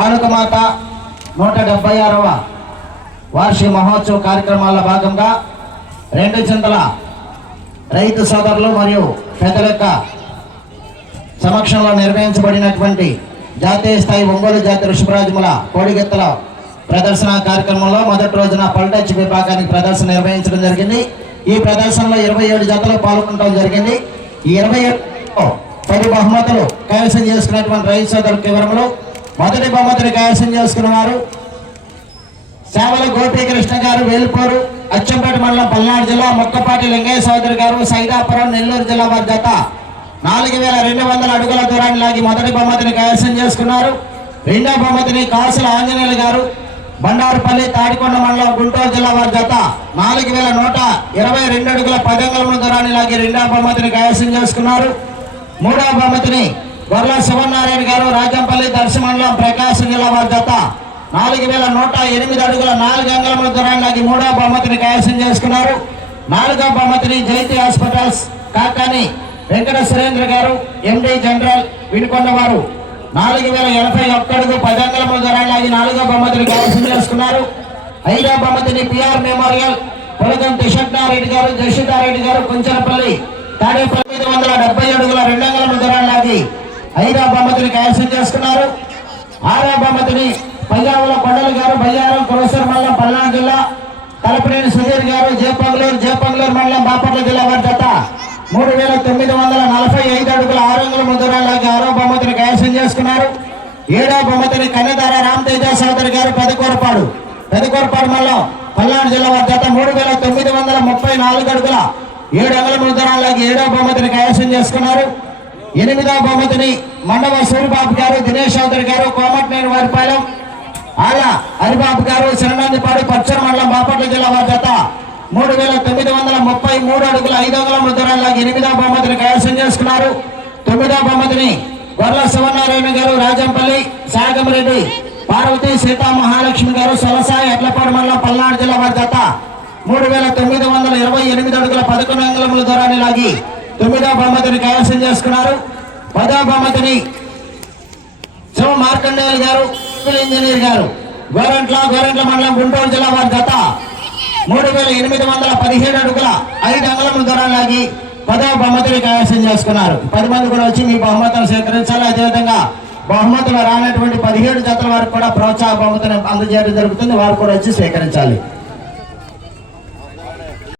భారతమాత 176వ వార్షిక మహోత్సవ కార్యక్రమాల్లో భాగంగా రెండు చింతల రైతు సోదరులు మరియు పెద్దల యొక్క సమక్షంలో నిర్వహించబడినటువంటి జాతీయ స్థాయి ఒంగోలు జాతి ఋషభరాజముల కోడిగెత్తల ప్రదర్శన కార్యక్రమంలో మొదటి రోజున పల్టచ్ విభాగానికి ప్రదర్శన నిర్వహించడం జరిగింది. ఈ ప్రదర్శనలో 27 జతలు పాల్గొనడం జరిగింది. ఈ 27 10 బహుమతులు కైవసం చేసుకున్నటువంటి రైతు సోదరుల వివరములు. మొదటి బహుమతిని కైవసం చేసుకున్నవారు సేవల గోపీకృష్ణ గారు, వేల్పూరు అచ్చంపేట మండలం పల్నాడు జిల్లా. మొక్కపాటి లింగయ్య సోదరి గారు, సైదాపురం నెల్లూరు జిల్లా వారి జత 4200 అడుగుల దూరాన్ని లాగి మొదటి బహుమతిని కైవసం చేసుకున్నారు. రెండవ బహుమతిని కాసుల ఆంజనేయులు గారు, బండారుపల్లి తాడికొండ మండలం గుంటూరు జిల్లా వారి జత 4122 అడుగుల 10 అంగుళముల దూరాన్ని లాగి రెండవ బహుమతిని కైవసం చేసుకున్నారు. మూడవ బహుమతిని గొర్ల శివనారాయణ గారు, రాజంపల్లి దర్శి మండలం ప్రకాశం జిల్లా వారి జత 4108 అడుగుల 4 అంగుళముల దూరాన్ని లాగి మూడవ బహుమతిని కైవసం చేసుకున్నారు. నాలుగవ బహుమతిని జైతి హాస్పిటల్స్ కాకాని వెంకట సురేంద్ర గారు, ఎండి జనరల్ వినుకొండ వారు 4081 అడుగు 10 అంగుళముల దూరాన్ని లాగి నాలుగవ బహుమతిని కైవసం చేసుకున్నారు. ఐదవ బహుమతిని పిఆర్ మెమోరియల్ పొలగం టిషట్నారెడ్డి గారు, జషితారెడ్డి గారు, కుంచనపల్లి తాడేపల్లి 970 అడుగుల 2 అంగుళముల దూరాన్ని లాగి ఐదవ బహుమతిని కైవసం చేసుకున్నారు. ఆరవ బహుమతిని పయ్యావుల కొండలు గారు, బయ్యారం కురసూరు మండలం పల్నాడు జిల్లా. తలపనేని సుధీర్ గారు, జేపంగ్లూరు మండలం బాపట్ల జిల్లా వారి జత 3945 అడుగుల 6 అంగుళముల దూరాన్ని లాగి ఆరవ బహుమతిని కైవసం చేసుకున్నారు. ఏడవ బహుమతిని కన్నెదార రామతేజ సోదరి గారు, పెదకూరపాడు మండలం పల్నాడు జిల్లా వారి జత 3934 అడుగుల 7 అంగుళముల దూరాన్ని లాగి ఏడవ బహుమతిని కైవసం చేసుకున్నారు. ఎనిమిదవ బహుమతిని మండవ సూరిబాబు గారు, దినేష్ చౌదరి గారు, కోమటినేని వారిపాలెం ఆల హరిబాబు గారు, శరణాందిపాడు పచ్చర్ మండలం బాపట్ల జిల్లా వారి జత 3933 అడుగుల 5 అంగుళముల దూరాన్ని లాగి ఎనిమిదవ బహుమతిని కైవసం చేసుకున్నారు. తొమ్మిదవ బహుమతిని గొర్ల శివనారాయణ గారు, రాజంపల్లి సాగమరెడ్డి పార్వతీ సీతా మహాలక్ష్మి గారు, సొలసాయి ఎడ్లపాడు మండలం పల్నాడు జిల్లా వారి జత 3928 అడుగుల 11 అంగుళముల దూరాన్ని లాగి 9వ బహుమతిని కైవసం చేసుకున్నారు. 10వ బహుమతిని శివ మార్కండేయులు గారు, సివిల్ ఇంజనీర్ గారు, గోరంట్ల మండలం గుంటూరు జిల్లా వారి జత 3817 అడుగుల 5 అంగుళముల దూరాన్ని లాగి 10వ బహుమతిని కైవసం చేసుకున్నారు. 10 మంది కూడా వచ్చి మీ బహుమతులు స్వీకరించాలి. అదేవిధంగా బహుమతులు రానటువంటి 17 జతల వారికి కూడా ప్రోత్సాహ బహుమతిని అందజేయడం జరుగుతుంది. వారు కూడా వచ్చి స్వీకరించాలి.